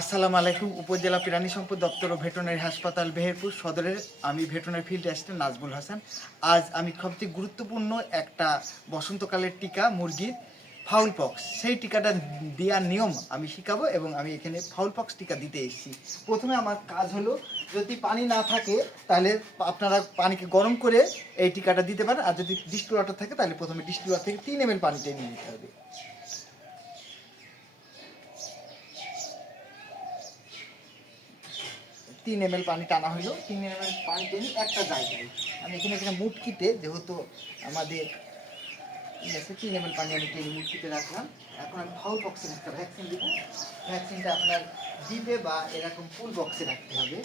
আসসালামু আলাইকুম। উপজেলা প্রাণী সম্পদ দপ্তর ও ভেটেরিনারি হাসপাতাল মেহেরপুর সদরের আমি veterinary field assistant Nazmul Hasan. আজ আমি সবচেয়ে গুরুত্বপূর্ণ একটা বসন্তকালের টিকা মুরগির ফাউল পক্স, সেই টিকাটা দেওয়ার নিয়ম আমি শিখাবো এবং আমি এখানে ফাউল পক্স টিকা দিতে এসেছি। প্রথমে আমার কাজ হলো, যদি পানি না থাকে তাহলে আপনারা পানিকে গরম করে এই টিকাটা দিতে পারেন, আর যদি ডিস্টিল ওয়াটার থাকে তাহলে প্রথমে ডিস্টিল ওয়াটার থেকে 3 ml পানি টেনে নিতে হবে। 3 ml পানি টানা হইলো। 3 ml পানি টেনে একটা জায়গায় আমি এখানে মুটকিতে, যেহেতু আমাদের 3 ml পানি আমি টেনে মুটকিতে রাখলাম। এখন আমি ফাউল বক্সে একটা ভ্যাকসিন দিব। ভ্যাকসিনটা আপনার ডিপে বা এরকম ফুল বক্সে রাখতে হবে।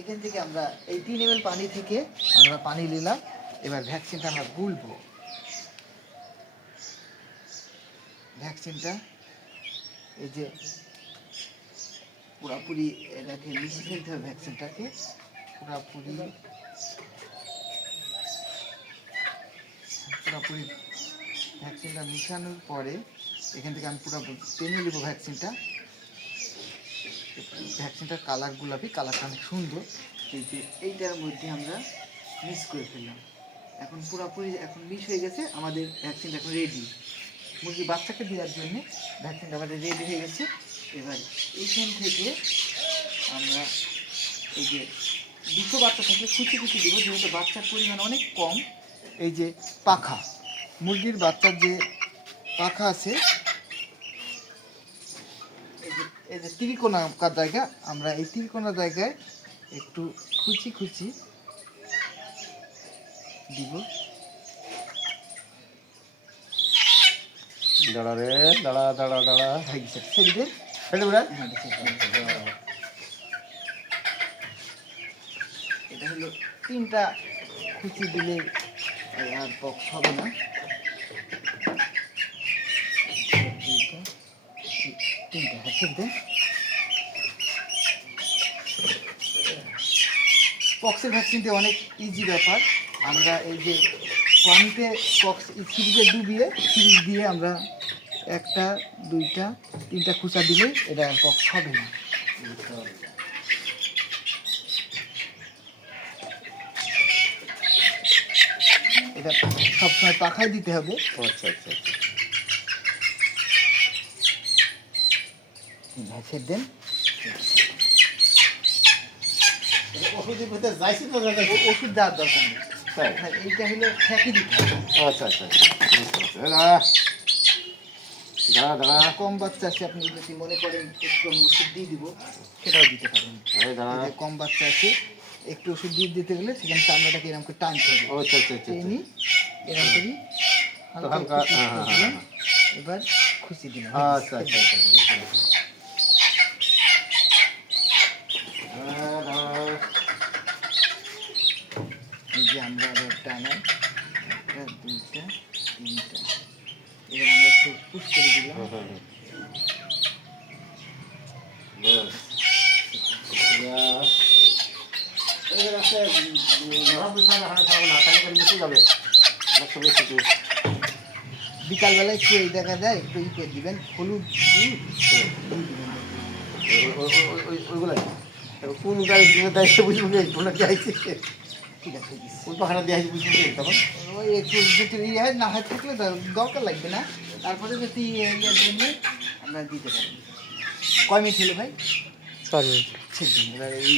এখান থেকে আমরা এই 3 ml পানি থেকে আমরা পানি নিলাম। এবার ভ্যাকসিনটা আমরা গুলবো। ভ্যাকসিনটা এই যে পুরাপুরি এটাকে মিশিয়ে ফেলতে হবে। ভ্যাকসিনটাকে পুরাপুরি ভ্যাকসিনটা মিশানোর পরে এখান থেকে আমি পুরোপুরি টেনে নেব ভ্যাকসিনটা। ভ্যাকসিনটার কালার গোলাপি, কালারটা অনেক সুন্দর। এই যে এইটার মধ্যে আমরা মিক্স করে ফেললাম। এখন পুরোপুরি এখন মিক্স হয়ে গেছে। আমাদের ভ্যাকসিনটা এখন রেডি। মুরগি বাচ্চাকে দেওয়ার জন্য ভ্যাকসিনটা আমাদের রেডি হয়ে গেছে। এবার এইখান থেকে আমরা এই যে 200 বাচ্চা থাকলে কুচি কুচি দেবো, যেহেতু বাচ্চার পরিমাণ অনেক কম। এই যে পাখা, মুরগির বাচ্চার যে পাখা আছে, এই যে ত্রিকোণাকার জায়গা, আমরা এই ত্রিকোণা জায়গায় একটু কুচি কুচি দিব। দাঁড়া রে, দাঁড়া দাঁড়া দাঁড়া। সেদিকে এটা হলো 3টা কুচি দিলে আর বক্স হবে না। তিনটা পক্সের ভ্যাকসিনটা অনেক ইজি ব্যাপার। আমরা এই যে পানিতে পক্স সিরিজে ডুবিয়ে সিরিজ দিয়ে আমরা 1টা 2টা 3টা খুচা দিলে এটা পক্স হবে না। এটা সবসময় পাখায় দিতে হবে। আচ্ছা আচ্ছা আচ্ছা। ভ্যাকসিন দেন। ওষুধের ভিতরে যাইছি তো দাদা। ওষুধ দেওয়ার দরকার নেই। তাই? হ্যাঁ, এইটা হলো ফ্যাঁকি দিতে হবে। আচ্ছা আচ্ছা আচ্ছা। দাঁড়া দাঁড়া দাঁড়া। কম বাচ্চা আছে, আপনি যদি মনে করেন একটু আমি ওষুধ দিয়ে দিব, সেটাও দিতে পারেন। আরে দাঁড়া। এই যে কম বাচ্চা আছে, একটু ওষুধ দিয়ে দিতে গেলে সেখানে চামড়াটাকে এরকম করে টানতে হবে। আচ্ছা আচ্ছা আচ্ছা। টেনে এরকম করি হালকা হালকা, একটু হ্যাঁ, করে হ্যাঁ, দিলাম। এবার খুশি দিলাম। আচ্ছা আচ্ছা আচ্ছা। বুঝতে পারছি। এই যে আমরা আবার টানাই 1টা 2টা 3টা। এবার আমরা একটু পুশ করে দিলাম। বিকালবেলায় একটু এই দেখা যায়, একটু ই করে দিবেন, হলুদ দিয়ে ওইগুলাই কোন গাড়ি দিয়ে দেয় সে বুঝবো কোনটা দিয়ে আইছে, ঠিক আছে দিচ্ছি। কোন পাখাটা দিয়ে আইছে বুঝবো তখন। ওই একটু যদি ইয়ে হয় না হয় থাকলে দরকার লাগবে না। তারপরে যদি ইয়ের জন্য আমরা দিতে পারি। কয় মিনিট হলো ভাই? 4 মিনিট। ঠিক দিন। এবার এই